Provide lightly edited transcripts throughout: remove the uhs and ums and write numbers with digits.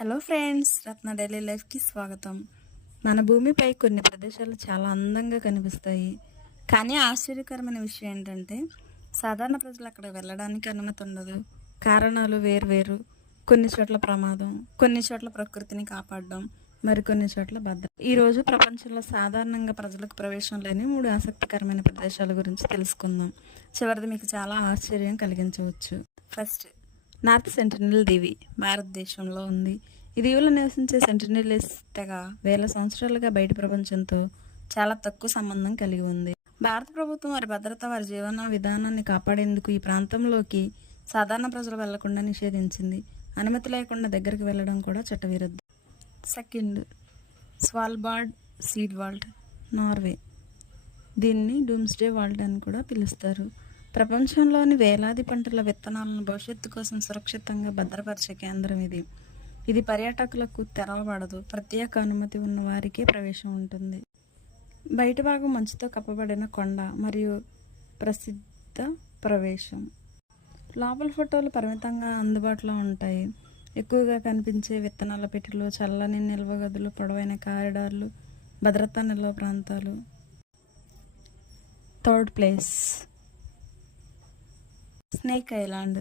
Hello friends, రత్న daily లైఫ్కి స్వాగతం. మన భూమిపై కొన్ని ప్రదేశాలు చాలా అందంగా కనిపిస్తాయి. కానీ ఆశ్చర్యకరమైన విషయం ఏంటంటే సాధారణ ప్రజలు అక్కడ వెళ్ళడానికి అనుమతి ఉండదు. కారణాలు వేర్వేరు. కొన్ని చోట్ల ప్రమాదం, కొన్ని చోట్ల ప్రకృతిని కాపాడడం, మరికొన్ని చోట్ల భద్రత. ఈరోజు ప్రపంచంలో సాధారణంగా ప్రజలకు ప్రవేశం లేని 3 ఆసక్తికరమైన ప్రదేశాల గురించి తెలుసుకుందాం. చివరిది మీకు చాలా ఆశ్చర్యం కలిగించవచ్చు. ఫస్ట్, నార్త్ సెంటినల్ దీవి భారతదేశంలో ఉంది. ఈ దీవిలో నివసించే సెంటినెలీస్ తెగ వేల సంవత్సరాలుగా బయట ప్రపంచంతో చాలా తక్కువ సంబంధం కలిగి ఉంది. భారత ప్రభుత్వం వారి భద్రత, వారి జీవన విధానాన్ని కాపాడేందుకు ఈ ప్రాంతంలోకి సాధారణ ప్రజలు వెళ్లకుండా నిషేధించింది. అనుమతి లేకుండా దగ్గరికి వెళ్ళడం కూడా చట్టవిరుద్ధం. Second, Svalbard seed vault, Norway. దీన్ని డూమ్స్డే వాల్ట్ అని కూడా పిలుస్తారు. ప్రపంచంలోని వేలాది పంటల విత్తనాలను భవిష్యత్తు కోసం సురక్షితంగా భద్రపరిచే కేంద్రం ఇది. ఇది పర్యాటకులకు తెరవబడదు. ప్రత్యేక అనుమతి ఉన్న వారికే ప్రవేశం ఉంటుంది. బయట భాగం మంచుతో కప్పబడిన కొండ మరియు ప్రసిద్ధ ప్రవేశం. లోపల ఫోటోలు పరిమితంగా అందుబాటులో ఉంటాయి. ఎక్కువగా కనిపించే విత్తనాల పెట్టెలు, చల్లని నిల్వ గదులు, పొడవైన కారిడార్లు, భద్రతా నిల్వ ప్రాంతాలు. Third place, snake island,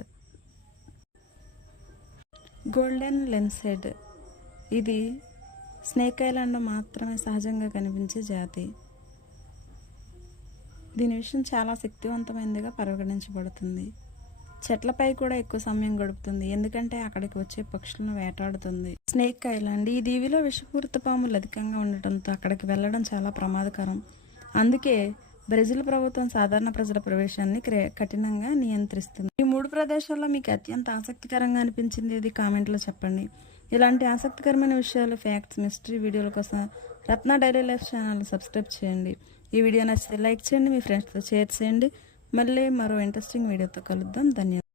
golden lancehead. ఇది స్నేక్ ఐలాండ్ మాత్రమే సహజంగా కనిపించే జాతి. దీని విషయం చాలా శక్తివంతమైనదిగా పరిగణించబడుతుంది. చెట్లపై కూడా ఎక్కువ సమయం గడుపుతుంది, ఎందుకంటే అక్కడికి వచ్చే పక్షులను వేటాడుతుంది. స్నేక్ ఐలాండ్ ఈ దీవిలో విషపూరిత పాములు అధికంగా ఉండటంతో అక్కడికి వెళ్ళడం చాలా ప్రమాదకరం. అందుకే బ్రెజిల్ ప్రభుత్వం సాధారణ ప్రజల ప్రవేశాన్ని కఠినంగా నియంత్రిస్తుంది. ఈ 3 ప్రదేశాల్లో మీకు అత్యంత ఆసక్తికరంగా అనిపించింది ఏది? కామెంట్లో చెప్పండి. ఇలాంటి ఆసక్తికరమైన విషయాలు, ఫ్యాక్ట్స్, మిస్టరీ వీడియోల కోసం రత్న డైలీ లైఫ్ ఛానల్ సబ్స్క్రైబ్ చేయండి. ఈ వీడియో నచ్చితే లైక్ చేయండి, మీ ఫ్రెండ్స్తో షేర్ చేయండి. మళ్ళీ మరో ఇంట్రెస్టింగ్ వీడియోతో కలుద్దాం. ధన్యవాదాలు.